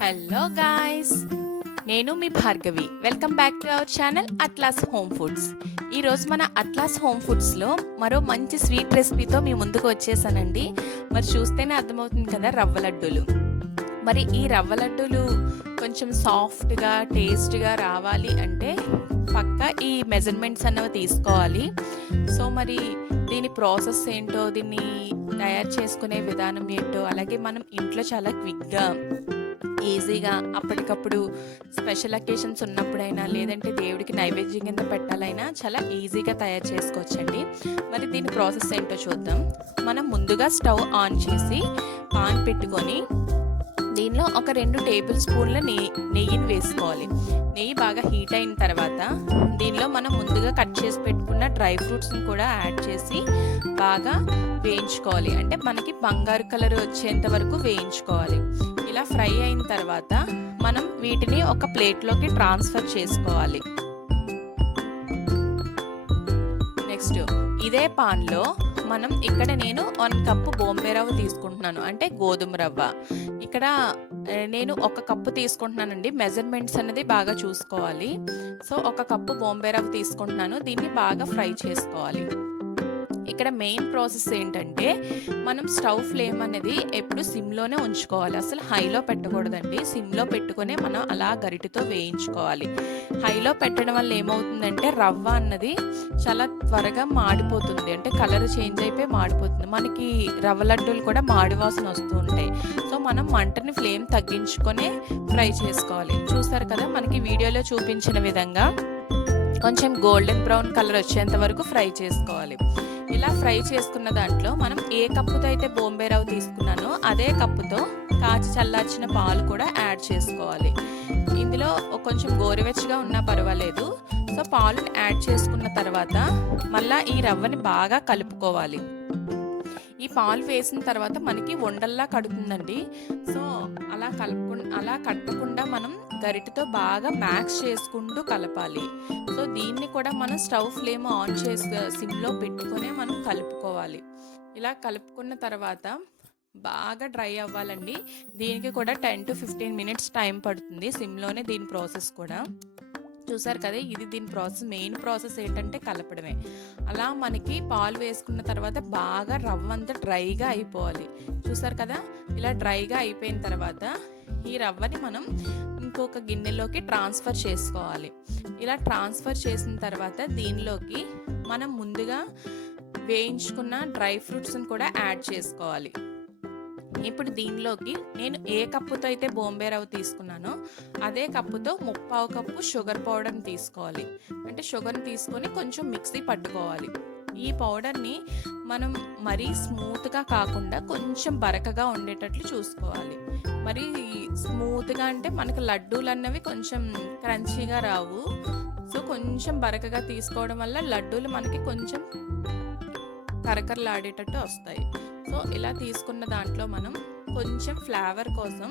Hello guys నేను మీ Bhargavi. Welcome back to our channel Atlas home foods ఈరోజు మన atlas home ఫుడ్స్లో మరో మంచి స్వీట్ రెసిపీతో మీ ముందుకు వచ్చేసానండి. మరి చూస్తేనే అర్థమవుతుంది కదా రవ్వ లడ్డూలు. మరి ఈ రవ్వ లడ్డూలు కొంచెం సాఫ్ట్గా టేస్ట్గా రావాలి అంటే పక్క ఈ మెజర్మెంట్స్ అన్నవి తీసుకోవాలి. సో మరి దీని ప్రాసెస్ ఏంటో దీన్ని తయారు చేసుకునే విధానం ఏంటో అలాగే మనం ఇంట్లో చాలా క్విక్గా ఈజీగా అప్పటికప్పుడు స్పెషల్ అకేషన్స్ ఉన్నప్పుడైనా లేదంటే దేవుడికి నైవేద్యం కింద పెట్టాలైనా చాలా ఈజీగా తయారు చేసుకోవచ్చండి. మరి దీని ప్రాసెస్ ఏంటో చూద్దాం. మనం ముందుగా స్టవ్ ఆన్ చేసి పాన్ పెట్టుకొని దీనిలో ఒక రెండు టేబుల్ స్పూన్ల నెయ్యి నెయ్యిని వేసుకోవాలి. నెయ్యి బాగా హీట్ అయిన తర్వాత దీనిలో మనం ముందుగా కట్ చేసి పెట్టుకున్న డ్రై ఫ్రూట్స్ని కూడా యాడ్ చేసి బాగా వేయించుకోవాలి. అంటే మనకి బంగారు కలర్ వచ్చేంత వరకు వేయించుకోవాలి. ఇలా ఫ్రై అయిన తర్వాత మనం వీటిని ఒక ప్లేట్లోకి ట్రాన్స్ఫర్ చేసుకోవాలి. నెక్స్ట్ ఇదే పాన్లో మనం ఇక్కడ నేను వన్ కప్పు బొంబే రవ్వ తీసుకుంటున్నాను. అంటే గోధుమ రవ్వ. ఇక్కడ నేను ఒక కప్పు తీసుకుంటున్నానండి. మెజర్మెంట్స్ అనేది బాగా చూసుకోవాలి. సో ఒక కప్పు బొంబే రవ్వ తీసుకుంటున్నాను. దీన్ని బాగా ఫ్రై చేసుకోవాలి. ఇక్కడ మెయిన్ ప్రాసెస్ ఏంటంటే మనం స్టవ్ ఫ్లేమ్ అనేది ఎప్పుడు సిమ్లోనే ఉంచుకోవాలి. అసలు హైలో పెట్టకూడదండి. సిమ్లో పెట్టుకునే మనం అలా గరిటితో వేయించుకోవాలి. హైలో పెట్టడం వల్ల ఏమవుతుందంటే రవ్వ అన్నది చాలా త్వరగా మాడిపోతుంది. అంటే కలర్ చేంజ్ అయిపోయి మాడిపోతుంది. మనకి రవ్వ లడ్డూలు కూడా మాడి వాసన వస్తూ ఉంటాయి. సో మనం మంటని ఫ్లేమ్ తగ్గించుకొని ఫ్రై చేసుకోవాలి. చూసారు కదా మనకి వీడియోలో చూపించిన విధంగా కొంచెం గోల్డెన్ బ్రౌన్ కలర్ వచ్చేంత వరకు ఫ్రై చేసుకోవాలి. ఇలా ఫ్రై చేసుకున్న దాంట్లో మనం ఏ కప్పుతో అయితే బొంబే రవ్వ తీసుకున్నానో అదే కప్పుతో కాచి చల్లార్చిన పాలు కూడా యాడ్ చేసుకోవాలి. ఇందులో కొంచెం గోరువెచ్చగా ఉన్నా పర్వాలేదు. సో పాలు యాడ్ చేసుకున్న తర్వాత మళ్ళీ ఈ రవ్వని బాగా కలుపుకోవాలి. ఈ పాలు వేసిన తర్వాత మనకి వండల్లా కడుతుందండి సో అలా కలుపుకు అలా కట్టకుండా మనం గరిటతో బాగా మ్యాక్స్ చేసుకుంటూ కలపాలి. సో దీన్ని కూడా మనం స్టవ్ ఫ్లేమ్ ఆన్ చేసి సిమ్లో పెట్టుకునే మనం కలుపుకోవాలి. ఇలా కలుపుకున్న తర్వాత బాగా డ్రై అవ్వాలండి. దీనికి కూడా ten to fifteen minutes time పడుతుంది సిమ్లోనే దీని ప్రాసెస్ కూడా. చూసారు కదా ఇది దీని ప్రాసెస్. మెయిన్ ప్రాసెస్ ఏంటంటే కలపడమే. అలా మనకి పాలు వేసుకున్న తర్వాత బాగా రవ్వ అంతా డ్రైగా అయిపోవాలి. చూసారు కదా ఇలా డ్రైగా అయిపోయిన తర్వాత ఈ రవ్వని మనం ఇంకొక గిన్నెలోకి ట్రాన్స్ఫర్ చేసుకోవాలి. ఇలా ట్రాన్స్ఫర్ చేసిన తర్వాత దీనిలోకి మనం ముందుగా వేయించుకున్న డ్రై ఫ్రూట్స్ని కూడా యాడ్ చేసుకోవాలి. ఇప్పుడు దీనిలోకి నేను ఏ కప్పుతో అయితే బొంబే రవ్వ తీసుకున్నానో అదే కప్పుతో ముప్పావు కప్పు షుగర్ పౌడర్ని తీసుకోవాలి. అంటే షుగర్ని తీసుకొని కొంచెం మిక్సీ పట్టుకోవాలి. ఈ పౌడర్ని మనం మరీ స్మూత్గా కాకుండా కొంచెం బరకగా ఉండేటట్లు చూసుకోవాలి. మరి స్మూత్గా అంటే మనకు లడ్డూలు అన్నవి కొంచెం క్రంచీగా రావు. సో కొంచెం బరకగా తీసుకోవడం వల్ల లడ్డూలు మనకి కొంచెం కరకరలాడేటట్టు వస్తాయి. సో ఇలా తీసుకున్న దాంట్లో మనం కొంచెం ఫ్లేవర్ కోసం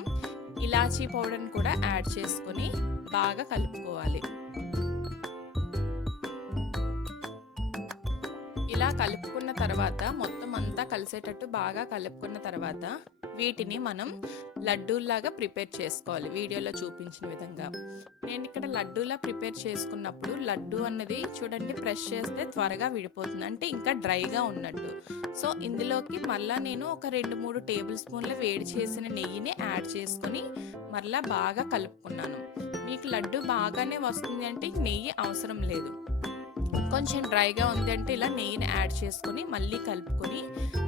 ఇలాచీ పౌడర్ని కూడా యాడ్ చేసుకొని బాగా కలుపుకోవాలి. ఇలా కలుపుకున్న తర్వాత మొత్తం అంతా కలిసేటట్టు బాగా కలుపుకున్న తర్వాత వీటిని మనం లడ్డూల్లాగా ప్రిపేర్ చేసుకోవాలి. వీడియోలో చూపించిన విధంగా. నేను ఇక్కడ లడ్డూలా ప్రిపేర్ చేసుకున్నప్పుడు లడ్డు అన్నది చూడండి ప్రెస్ చేస్తే త్వరగా విడిపోతుంది. అంటే ఇంకా డ్రైగా ఉన్నట్టు. సో ఇందులోకి మళ్ళీ నేను ఒక రెండు మూడు టేబుల్ స్పూన్ల వేడి చేసిన నెయ్యిని యాడ్ చేసుకొని మరలా బాగా కలుపుకున్నాను. మీకు లడ్డు బాగానే వస్తుంది అంటే నెయ్యి అవసరం లేదు. కొంచెం డ్రైగా ఉంది అంటే ఇలా నెయ్యిని యాడ్ చేసుకొని మళ్ళీ కలుపుకొని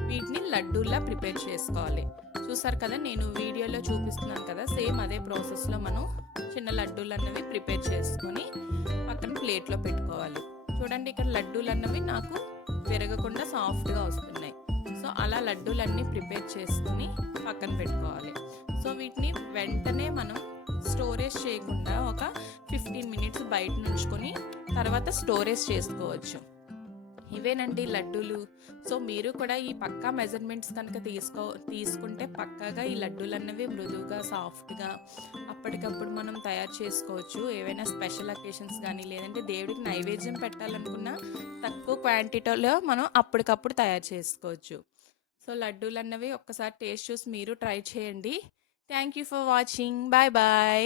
వీటిని లడ్డూలా ప్రిపేర్ చేసుకోవాలి. చూసారు కదా నేను వీడియోలో చూపిస్తున్నాను కదా సేమ్ అదే ప్రాసెస్లో మనం చిన్న లడ్డూలు అన్నవి ప్రిపేర్ చేసుకొని పక్కన ప్లేట్లో పెట్టుకోవాలి. చూడండి ఇక్కడ లడ్డూలు అన్నవి నాకు విరగకుండా సాఫ్ట్గా వస్తున్నాయి. సో అలా లడ్డూలన్నీ ప్రిపేర్ చేసుకుని పక్కన పెట్టుకోవాలి. సో వీటిని వెంటనే మనం స్టోరేజ్ చేయకుండా ఒక ఫిఫ్టీన్ మినిట్స్ బయట నుంచుకొని తర్వాత స్టోరేజ్ చేసుకోవచ్చు. ఇవేనండి లడ్డూలు. సో మీరు కూడా ఈ పక్కా మెజర్మెంట్స్ కనుక తీసుకో తీసుకుంటే పక్కాగా ఈ లడ్డూలు అన్నవి మృదువుగా సాఫ్ట్గా అప్పటికప్పుడు మనం తయారు చేసుకోవచ్చు. ఏవైనా స్పెషల్ అకేషన్స్ కానీ లేదంటే దేవుడికి నైవేద్యం పెట్టాలనుకున్నా తక్కువ క్వాంటిటీలో మనం అప్పటికప్పుడు తయారు చేసుకోవచ్చు. సో లడ్డూలు అన్నవి ఒక్కసారి టేస్ట్ చూసి మీరు ట్రై చేయండి. Thank you for watching bye bye